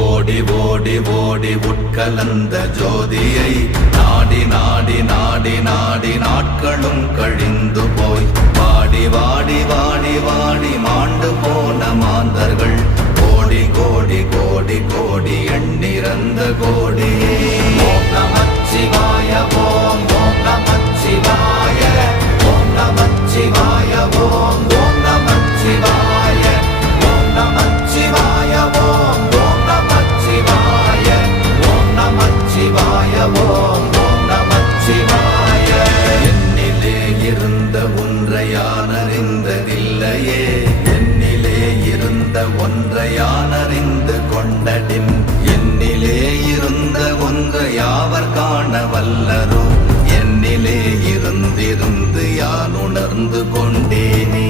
ஓடி ஓடி ஓடி உட்கலந்த ஜோதியை நாடி நாடி நாடி நாடி நாட்களும் கழிந்து போய் வாடி வாடி வாடி வாடி மாண்டு போன மாந்தர்கள் கோடி கோடி கோடி கோடி எண்ணிறந்த கோடி. ஓம் நமச்சிவாய ஓம் ஓம் நமச்சிவாய ஓம் நமச்சிவாய ஓம் ஓம் நமச்சிவாய ஓம் நமச்சிவாய ஓம் ஓம் நமச்சிவாய ஓம் நமச்சிவாய ஓம் ஓம் நமச்சிவாய. என்னிலே இருந்த ஒன்றை யான் அறிந்ததில்லையே, என்னிலே இருந்த ஒன்றை யான் அறிந்து கொண்டடின், என்னிலே இருந்த ஒன்றை யாவர் காண வல்லரோ, என்னிலே இருந்திருந்து யான் உணர்ந்து கொண்டேனே.